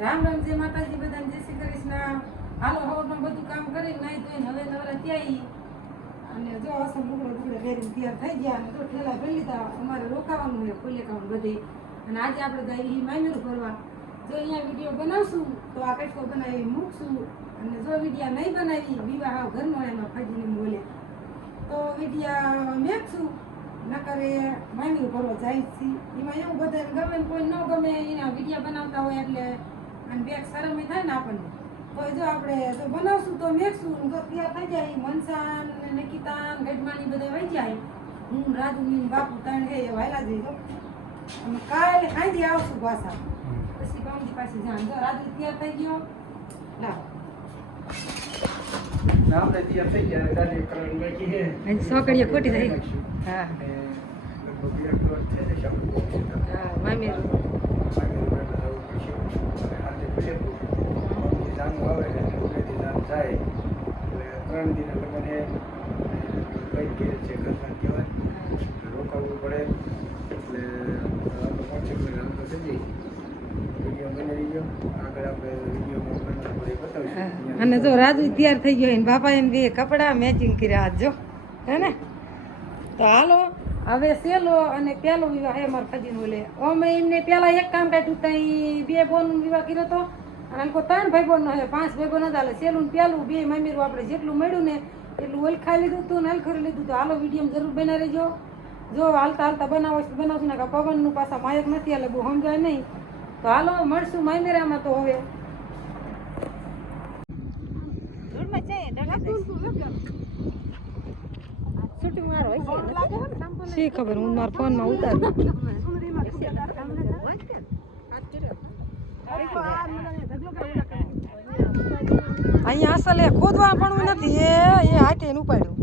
રામ રામ જય માતાજી બધાને જય શ્રી કૃષ્ણ. હાલો હવરમાં બધું કામ કરીને નાઈ ધોઈને હવે નવરા થયા અને જો અસર લુગડો પહેરીને તૈયાર થઈ ગયા અને જો ઠેલા ભરી લીધા. અમારે રોકાવાનું હોય કોલેકાવાનું બધે અને આજે આપણે જઈએ મામેરું ફરવા. જો અહીંયા વિડીયો બનાવશું તો આ કટકો બનાવી મૂકશું અને જો વિડીયા નહીં બનાવી વિવાહ ઘરનો એમાં ફજીને બોલે તો વિડીયા મેકશું ન કરે મામેરું ફરવા જાય છે. એમાં એવું બધાને ગમે ને કોઈ ન ગમે એના વિડીયા બનાવતા હોય એટલે અને બેગ શરમ થાય ને આપણને તો જો આપણે જો બનાવશું તો મેકશું જો તૈયાર થઈ જાય મનસાન નિકિતાન ગઢમાની બધા વહી જાય હું રાજુની બાપુ ત્રણ હે વાયલા જઈજો અને કાલે ખાઈ આવશું પાછા પછી ગામની પાસે જાણ જો રાજુ તૈયાર થઈ ગયો લાવ નામ ને તૈયાર થઈ ગયા ગાડી કરવાની બાકી હે અને સોકડીએ ખોટી થઈ હા હા મામેરું જાય એટલે 3 દિન લગ્ન કઈ કે છે ઘરના કહેવાય રોકાવું પડે એટલે વિડીયો બનાવી ગયો આગળ આપણે વિડીયો અને જો રાજુ તૈયાર થઈ ગયો એને બાપા એને બે કપડા મેચિંગ કર્યા જો હે ને તો હાલો હવે સેલો અને પહેલો વિવાહ હે મારા ફજીનો લે અમે એમને પહેલા એક કામ કાઢ્યું ત્યાં બે બોનનો વિવાહ કર્યો હતો અને આમ 3 ભાઈ બોનનો હે 5 ભાઈ બોન હતા સેલું ને પહેલું બે મામેરું આપણે જેટલું મળ્યું ને એટલું ઓલખાઈ લીધું હતું ને હલખરી લીધું હતું. હાલો વિડીયો જરૂર બનાવી રહેજો. જો હાલતા હાલતા બનાવશું ને કે પવનનું પાછા માયક નથી એટલે બહુ સમજાય નહીં. તો હાલો મળશું મામેરામાં તો હવે શી ખબર હું મારા ફોનમાં ઉતારું અહીંયા અસલ એ ખોદવા પણ નથી એ હાથે એનું ઉપાડ્યું.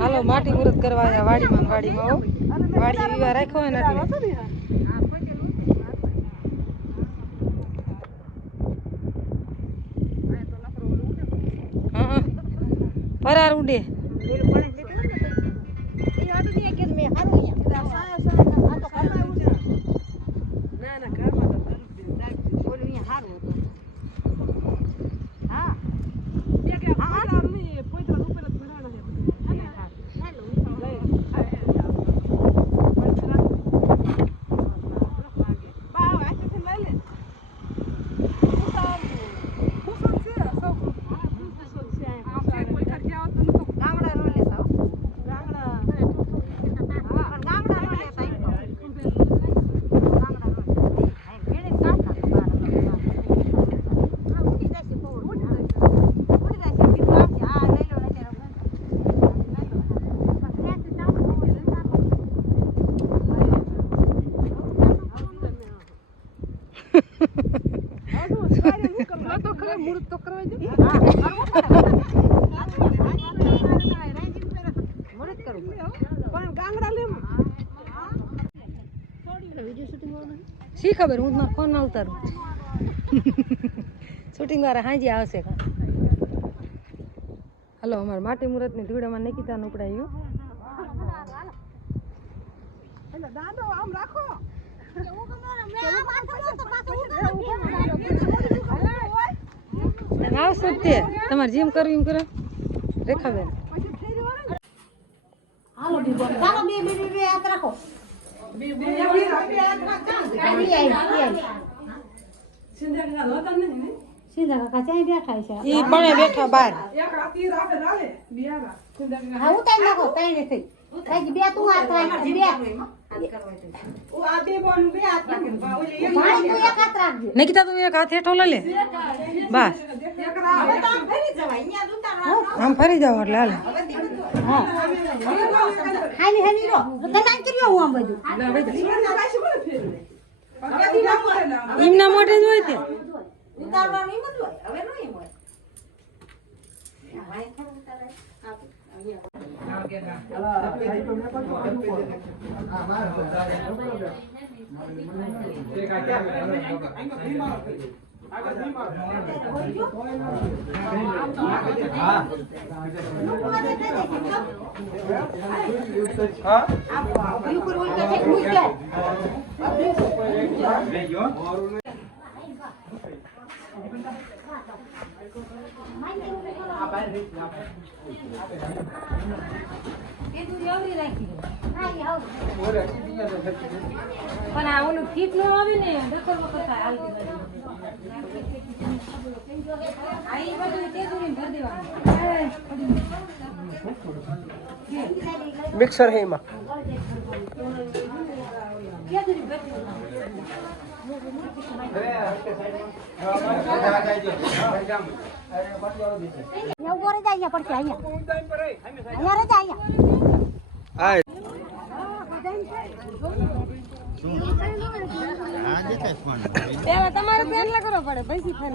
હાલો માટી મુહૂર્ત કરવા આવ્યા વાડીમાં વાડી વિવાહ રાખ્યો હોય ને એટલે ફરાર ઉડે શી ખબર હું મારા ફોન માં ઉતારું શૂટિંગ વાળા હાજી આવશે. હલો અમારે માટી મુહૂર્ત ની ધૂળામાં નિકિતા ઉપડાયું. આવશો તે તમારે જેમ કરવું એમ કરો રેખાબેન. બેઠા બાર નિકિતા તું એક હાથ હેઠો લે બસ આમ ફરી જાવ એટલે હાલે. એમના મોઢે જ હોય તે કેદુરી આવરી રાખી દો. પણ આ ઓલું ફીટ નો આવે ને ડકર વખત હાલતી બાજુ. આ ઈ બધું કેદુરી ભર દેવાનું. મિક્સર હે એમાં કેદુરી ભર દેવાનું. પેલા તમારે પેલા કરવો પડે પછી ફેન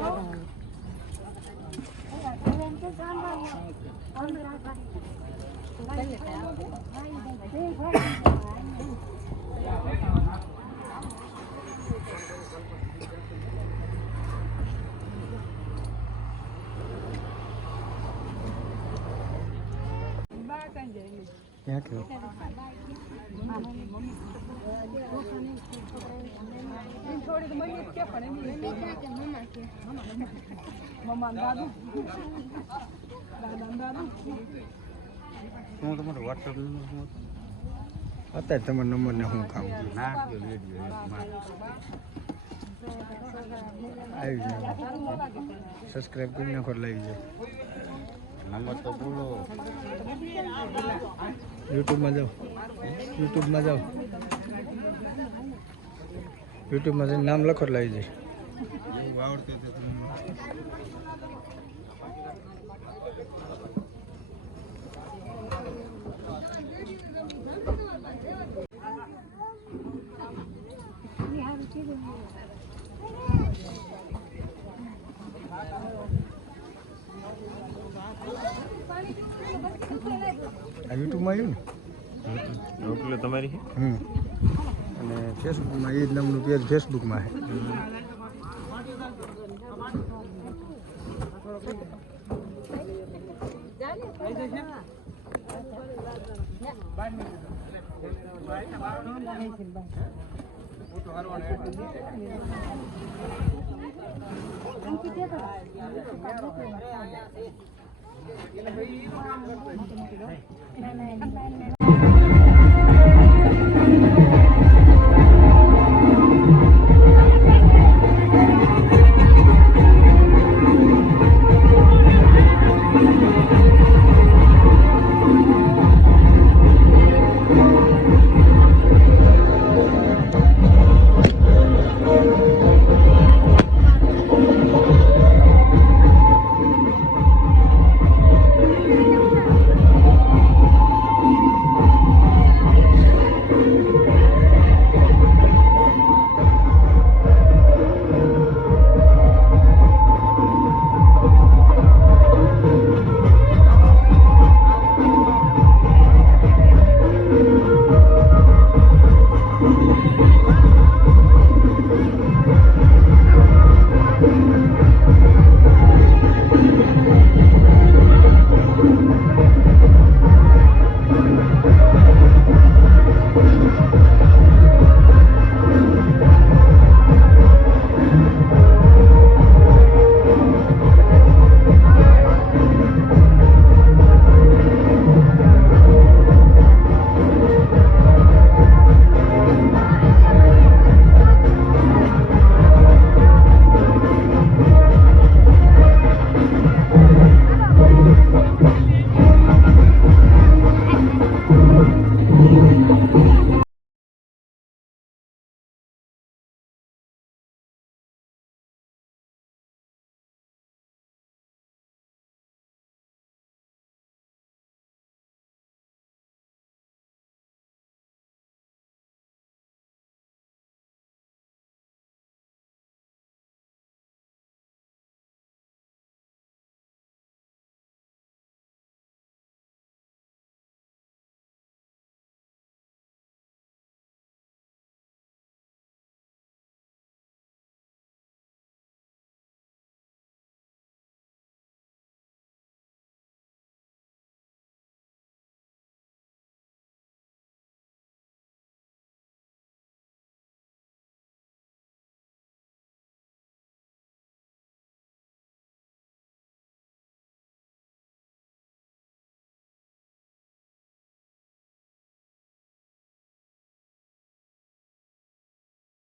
હું તમારો WhatsApp અત્યારે તમારા નંબર ને હું કામ આવી જાય સબસ્ક્રાઈબ કરી નાખો લઈ જાય નંબર તો બોલો યુટ્યુબમાં જાઓ યુટ્યુબમાં જઈને નામ લખો એટલે આવી જાય એવું આવડતું હતું તમને આ યુટ્યુબમાં આવ્યું ને રોટલો તમારી અને ફેસબુકમાં એ જ નામનું પેજ ફેસબુકમાં છે